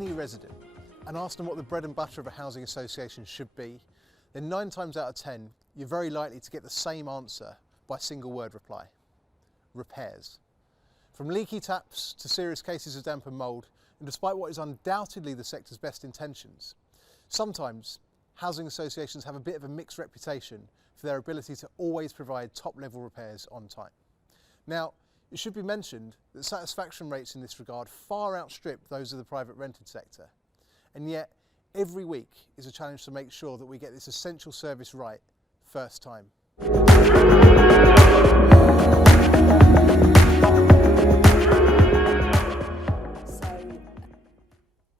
any resident and ask them what the bread and butter of a housing association should be, then 9 times out of 10, you're very likely to get the same answer by a single word reply: repairs. From leaky taps to serious cases of damp and mould, and despite what is undoubtedly the sector's best intentions, sometimes housing associations have a bit of a mixed reputation for their ability to always provide top-level repairs on time. Now, it should be mentioned that satisfaction rates in this regard far outstrip those of the private rented sector, and yet every week is a challenge to make sure that we get this essential service right first time. So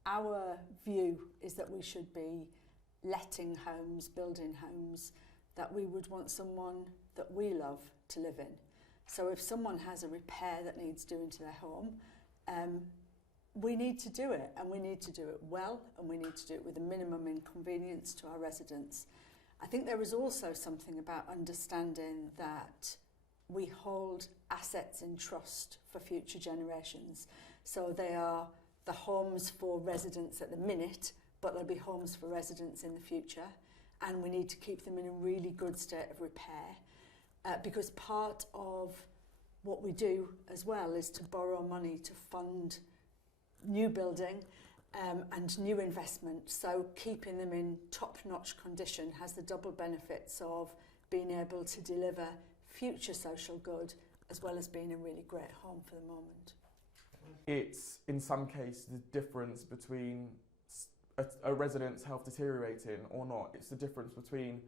our view is that we should be letting homes, building homes that we would want someone that we love to live in. So if someone has a repair that needs doing to their home, we need to do it, and we need to do it well, and we need to do it with a minimum inconvenience to our residents. I think there is also something about understanding that we hold assets in trust for future generations. So they are the homes for residents at the minute, but there'll be homes for residents in the future, and we need to keep them in a really good state of repair. Because part of what we do as well is to borrow money to fund new building and new investment. So keeping them in top-notch condition has the double benefits of being able to deliver future social good as well as being a really great home for the moment. It's, in some cases, the difference between a resident's health deteriorating or not. It's the difference between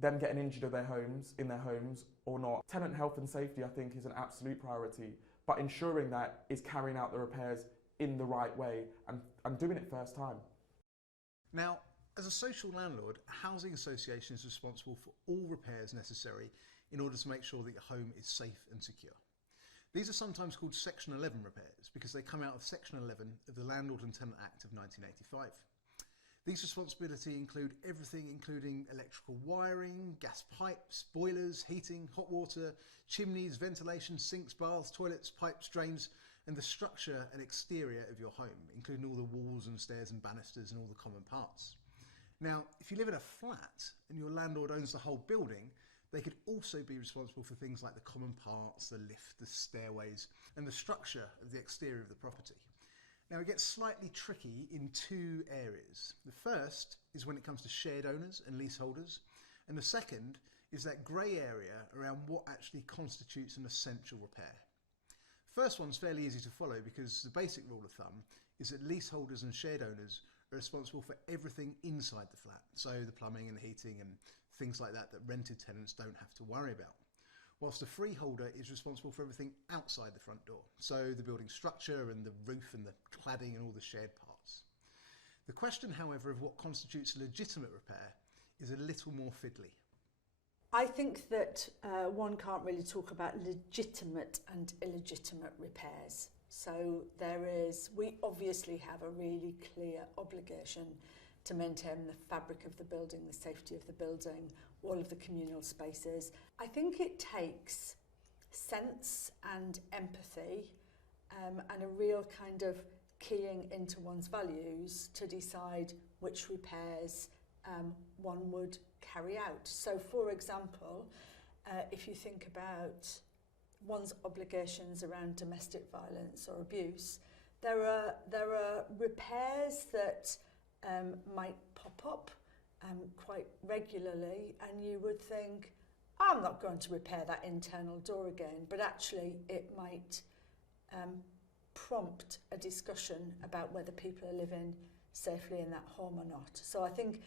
them getting injured in their homes or not. Tenant health and safety, I think, is an absolute priority, but ensuring that is carrying out the repairs in the right way and doing it first time. Now, as a social landlord, a housing association is responsible for all repairs necessary in order to make sure that your home is safe and secure. These are sometimes called Section 11 repairs because they come out of Section 11 of the Landlord and Tenant Act of 1985. These responsibilities include everything including electrical wiring, gas pipes, boilers, heating, hot water, chimneys, ventilation, sinks, baths, toilets, pipes, drains, and the structure and exterior of your home, including all the walls and stairs and banisters and all the common parts. Now, if you live in a flat and your landlord owns the whole building, they could also be responsible for things like the common parts, the lift, the stairways, and the structure of the exterior of the property. Now, it gets slightly tricky in 2 areas. The first is when it comes to shared owners and leaseholders, and the second is that grey area around what actually constitutes an essential repair. First one's fairly easy to follow because the basic rule of thumb is that leaseholders and shared owners are responsible for everything inside the flat, so the plumbing and the heating and things like that rented tenants don't have to worry about. Whilst the freeholder is responsible for everything outside the front door, so the building structure and the roof and the cladding and all the shared parts. The question, however, of what constitutes a legitimate repair is a little more fiddly. I think that one can't really talk about legitimate and illegitimate repairs. So we obviously have a really clear obligation to maintain the fabric of the building, the safety of the building, all of the communal spaces. I think it takes sense and empathy and a real kind of keying into one's values to decide which repairs one would carry out. So, for example, if you think about one's obligations around domestic violence or abuse, there are repairs that might pop up quite regularly, and you would think, I'm not going to repair that internal door again, but actually it might prompt a discussion about whether people are living safely in that home or not. So I think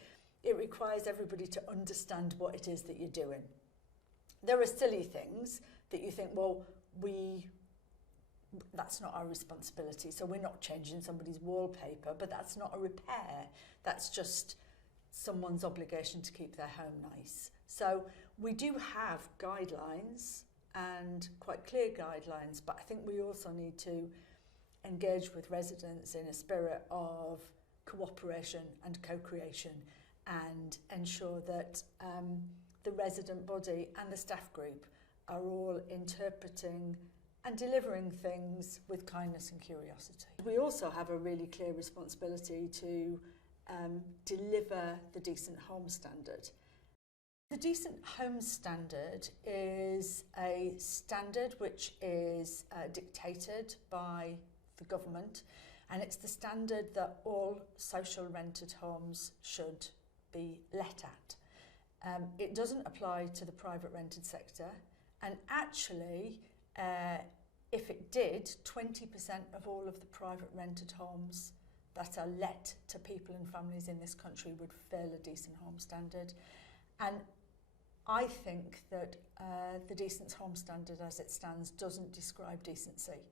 it requires everybody to understand what it is that you're doing. There are silly things that you think, well, that's not our responsibility, so we're not changing somebody's wallpaper, but that's not a repair. That's just someone's obligation to keep their home nice. So we do have guidelines and quite clear guidelines, but I think we also need to engage with residents in a spirit of cooperation and co-creation and ensure that the resident body and the staff group are all interpreting and delivering things with kindness and curiosity. We also have a really clear responsibility to deliver the Decent Home Standard. The Decent Home Standard is a standard which is dictated by the government, and it's the standard that all social rented homes should be let at. It doesn't apply to the private rented sector, and actually, if it did, 20% of all of the private rented homes that are let to people and families in this country would fail a Decent Home Standard. And I think that the Decent Home Standard as it stands doesn't describe decency.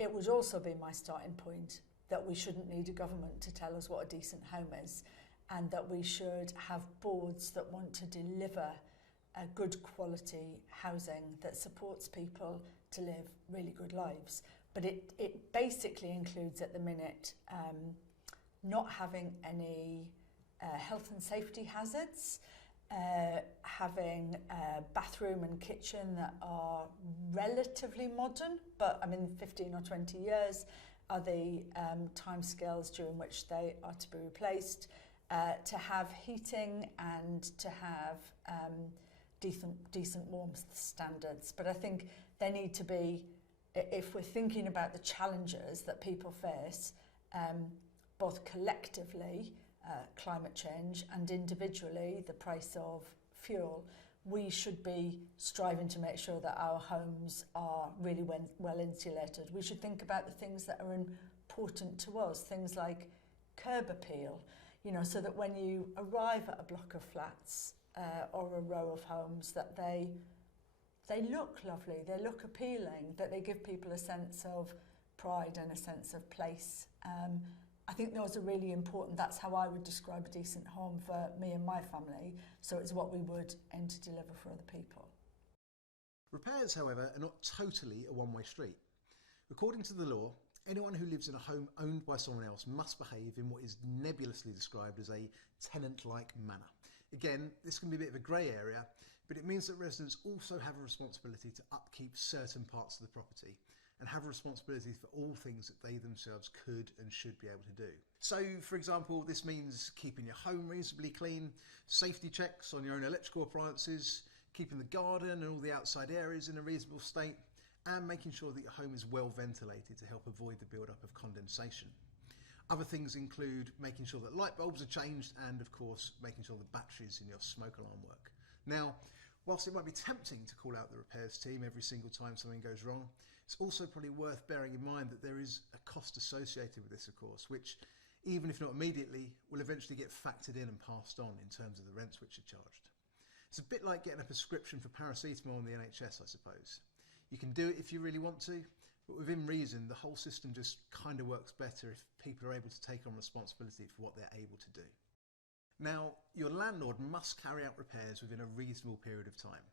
It would also be my starting point that we shouldn't need a government to tell us what a decent home is, and that we should have boards that want to deliver a good quality housing that supports people to live really good lives. But it basically includes at the minute not having any health and safety hazards, having a bathroom and kitchen that are relatively modern, but I mean 15 or 20 years are the timescales during which they are to be replaced, to have heating and to have decent warmth standards. But I think they need to be, if we're thinking about the challenges that people face, both collectively, climate change, and individually, the price of fuel, we should be striving to make sure that our homes are really well insulated. We should think about the things that are important to us, things like curb appeal, you know, so that when you arrive at a block of flats or a row of homes, that they look lovely, they look appealing, that they give people a sense of pride and a sense of place. I think those are really important. That's how I would describe a decent home for me and my family. So it's what we would aim to deliver for other people. Repairs, however, are not totally a one-way street. According to the law, anyone who lives in a home owned by someone else must behave in what is nebulously described as a tenant-like manner. Again, this can be a bit of a grey area, but it means that residents also have a responsibility to upkeep certain parts of the property and have a responsibility for all things that they themselves could and should be able to do. So, for example, this means keeping your home reasonably clean, safety checks on your own electrical appliances, keeping the garden and all the outside areas in a reasonable state, and making sure that your home is well ventilated to help avoid the build-up of condensation. Other things include making sure that light bulbs are changed and, of course, making sure the batteries in your smoke alarm work. Now, whilst it might be tempting to call out the repairs team every single time something goes wrong, it's also probably worth bearing in mind that there is a cost associated with this, of course, which, even if not immediately, will eventually get factored in and passed on in terms of the rents which are charged. It's a bit like getting a prescription for paracetamol in the NHS, I suppose. You can do it if you really want to, but within reason, the whole system just kind of works better if people are able to take on responsibility for what they're able to do. Now, your landlord must carry out repairs within a reasonable period of time.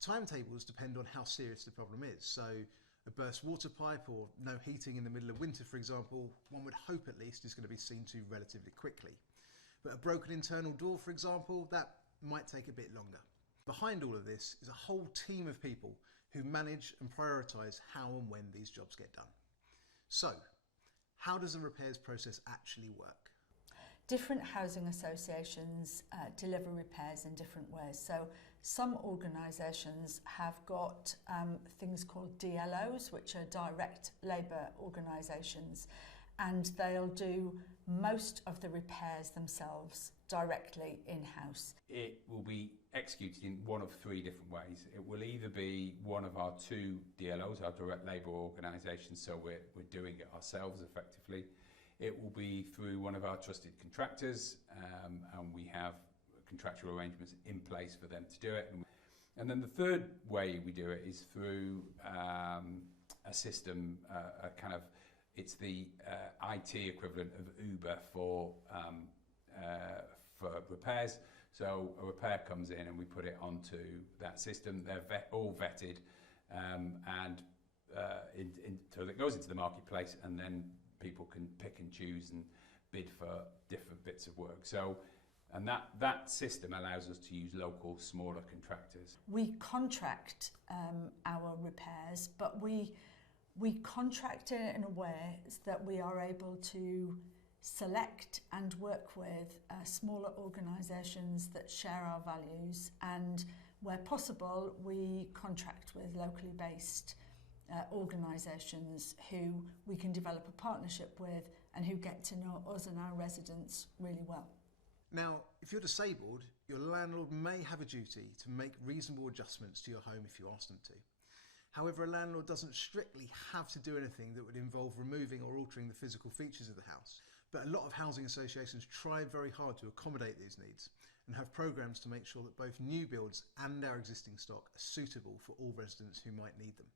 Timetables depend on how serious the problem is, so a burst water pipe or no heating in the middle of winter, for example, one would hope at least is going to be seen to relatively quickly. But a broken internal door, for example, that might take a bit longer. Behind all of this is a whole team of people who manage and prioritise how and when these jobs get done. So, how does the repairs process actually work? Different housing associations deliver repairs in different ways. So some organisations have got things called DLOs, which are direct labour organisations, and they'll do most of the repairs themselves directly in-house. It will be executed in one of three different ways. It will either be one of our two DLOs, our direct labour organisations, so we're doing it ourselves effectively. It will be through one of our trusted contractors, and we have contractual arrangements in place for them to do it. And then the third way we do it is through a system, it's the IT equivalent of Uber for repairs. So a repair comes in and we put it onto that system. They're all vetted, so it goes into the marketplace, and then people can pick and choose and bid for different bits of work. So And that system allows us to use local, smaller contractors. We contract our repairs, but we contract it in a way that we are able to select and work with smaller organisations that share our values, and where possible we contract with locally based organisations who we can develop a partnership with and who get to know us and our residents really well. Now, if you're disabled, your landlord may have a duty to make reasonable adjustments to your home if you ask them to. However, a landlord doesn't strictly have to do anything that would involve removing or altering the physical features of the house. But a lot of housing associations try very hard to accommodate these needs and have programmes to make sure that both new builds and our existing stock are suitable for all residents who might need them.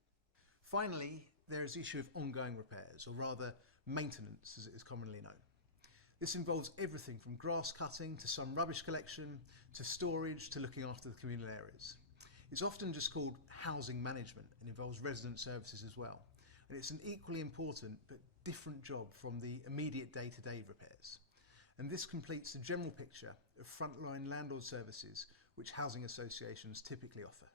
Finally, there is the issue of ongoing repairs, or rather maintenance as it is commonly known. This involves everything from grass cutting to some rubbish collection to storage to looking after the communal areas. It's often just called housing management and involves resident services as well. And it's an equally important but different job from the immediate day-to-day repairs. And this completes the general picture of frontline landlord services which housing associations typically offer.